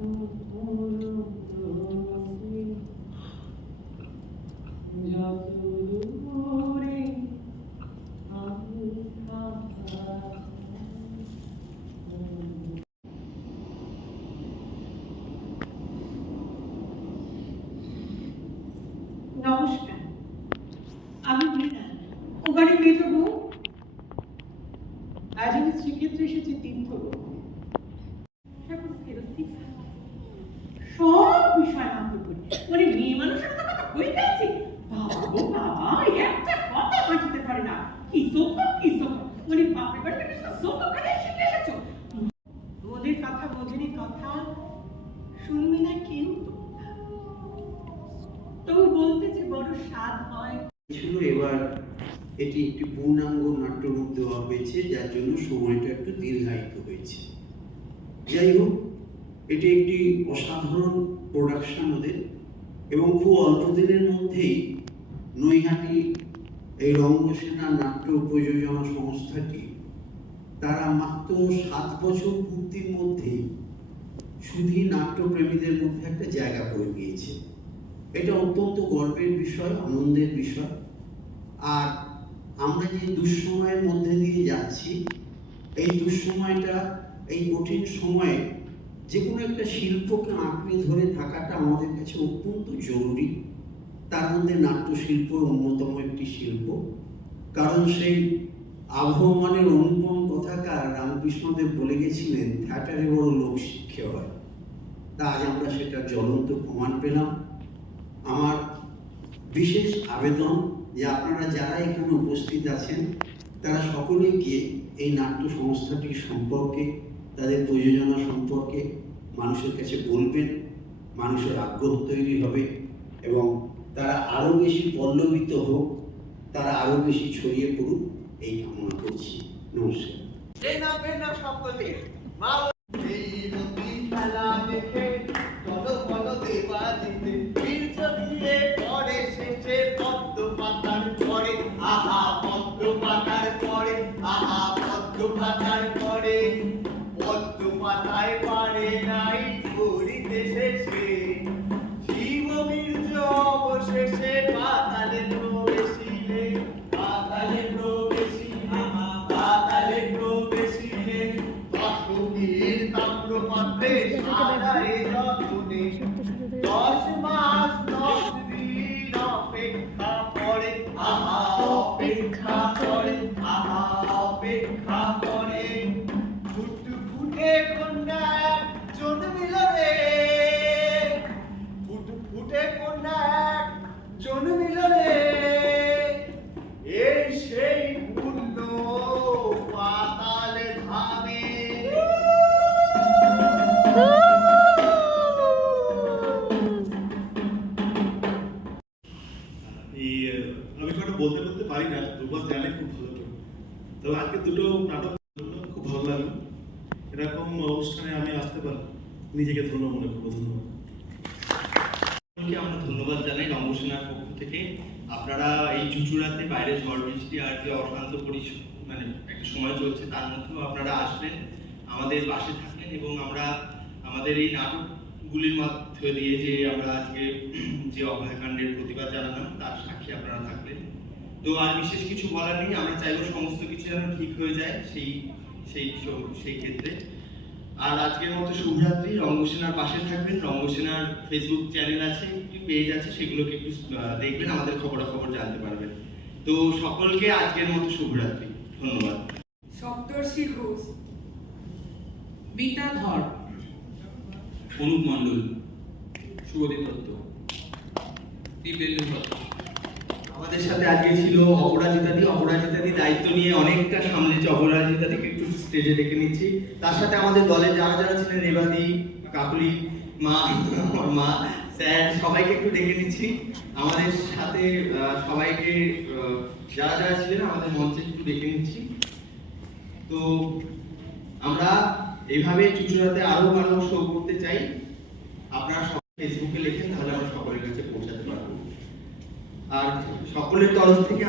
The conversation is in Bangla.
নমস্কার আমি মৃণাল কুমারী মৃতবু আজ আমি শ্রীক্ষেত্রে এসেছি তীর্থ বিষয় করি মানে মেয়ে মানুষের তো কথা হয়ে গেছে। বাবা গো বাবা একটা কথা বুঝতে পারে না। কি সোপ কি সোপ মানে বাপরে বাপরে কি সোপ খালি শিখে এসেছ? ওদের কথা বোঝেনি কথা? শুনবি না কেউ? তবু বলতে যে বড় স্বাদ হয়। ছিল এবার এটি একটি পূর্ণাঙ্গ নাট্যরূপ দেওয়া হয়েছে যার জন্য সময়টা একটু দীর্ঘায়িত হয়েছে। যাই হোক এটি একটি অসাধারণ প্রোডাকশন ওদের এবং খুব অল্প দিনের মধ্যেই নৈহাটি এই রঙ্গসেনা নাট্য প্রযোজনা সংস্থাটি তারা মাত্র সাত বছর পূর্তির মধ্যেই শুধু নাট্যপ্রেমীদের মধ্যে একটা জায়গা করে নিয়েছে। এটা অত্যন্ত গর্বের বিষয়, আনন্দের বিষয়। আর আমরা যে দুঃসময়ের মধ্যে দিয়ে যাচ্ছি, এই দুঃসময়টা, এই কঠিন সময়ে যে কোনো একটা শিল্পকে আঁকড়ে ধরে থাকাটা আমাদের কাছে অত্যন্ত জরুরি। তার মধ্যে নাট্যশিল্প অন্যতম একটি শিল্প। কারণ সেই আবহমানের অনুপম কথাকার রামকৃষ্ণদেব বলে গেছিলেন, থিয়েটারে বড় লোক শিক্ষে হয়। তা আজ আমরা সেটা জ্বলন্ত প্রমাণ পেলাম। আমার বিশেষ আবেদন যে আপনারা যারা এখানে উপস্থিত আছেন, তারা সকলে গিয়ে এই নাট্য সংস্থাটির সম্পর্কে, তাদের প্রযোজনা সম্পর্কে মানুষের কাছে বলবেন মানুষের আগ্রহ তৈরি হবে এবং তারা আরও বেশি পল্লবিত হোক তারা আরও বেশি ছড়িয়ে পড়ুক এই কামনা করছি। নমস্কার। আহা পদ্ম পাতার পরে আহা পদ্ম পাতার পরে পদ্ম বলতে বলতে পারি না, দুবার জানলে খুব ভালো তো। তবে আজকে দুটো নাটক খুব ভালো লাগল। এরকম অনুষ্ঠানে আমি আসতে পারি নিজেকে ধন্য মনে করব, ধন্যবাদ। আমরা ধন্যবাদ জানাই রঙ্গসেনার পক্ষ থেকে। আপনারা এই চুচুড়াতে বাইরে ঝড় বৃষ্টি আর যে অশান্ত পরিস মানে একটা সময় চলছে তার মধ্যেও আপনারা আসবেন, আমাদের পাশে থাকবেন এবং আমরা আমাদের এই নাটকগুলির মধ্যে দিয়ে যে আমরা আজকে যে অভয়াকাণ্ডের প্রতিবাদ জানালাম, তার সাক্ষী আপনারা থাকবেন। তো আর বিশেষ কিছু বলার নেই আমরা চাইব সমস্ত কিছু যেন ঠিক হয়ে যায় সেই সেই সেই ক্ষেত্রে। আর আজকের মতো শুভরাত্রি রঙ্গসেনার পাশে থাকবেন রঙ্গসেনার ফেসবুক চ্যানেল আছে একটি পেজ আছে সেগুলোকে একটু দেখবেন আমাদের খবরাখবর জানতে পারবেন। তো সকলকে আজকের মতো শুভরাত্রি ধন্যবাদ। সপ্তর্ষি ঘোষ বিতা ধর। অনুপ মণ্ডল শুভদীপ দত্ত দিব্যেন্দু দত্ত। আমাদের সাথে আজকে ছিল অপরাজিতাদি। অপরাজিতাদি দায়িত্ব নিয়ে অনেকটা সামলেছে অপরাজিতাদিকে একটু স্টেজে ডেকে নিচ্ছি। তার সাথে আমাদের দলে যারা যারা ছিলেন রেবাদি কাকুলি, মা মা, স্যার, সবাইকে একটু ডেকে নিচ্ছি। আমাদের সাথে সবাইকে যারা যারা ছিলেন, আমাদের মঞ্চে একটু ডেকে নিচ্ছি। তো আমরা এইভাবে চুচুড়াতে আরও ভালো শো করতে চাই। আপনারা সব ফেসবুকে লেখেন, তাহলে আমরা সকলের কাছে পৌঁছাতে পারব। আর সকলের তরফ থেকে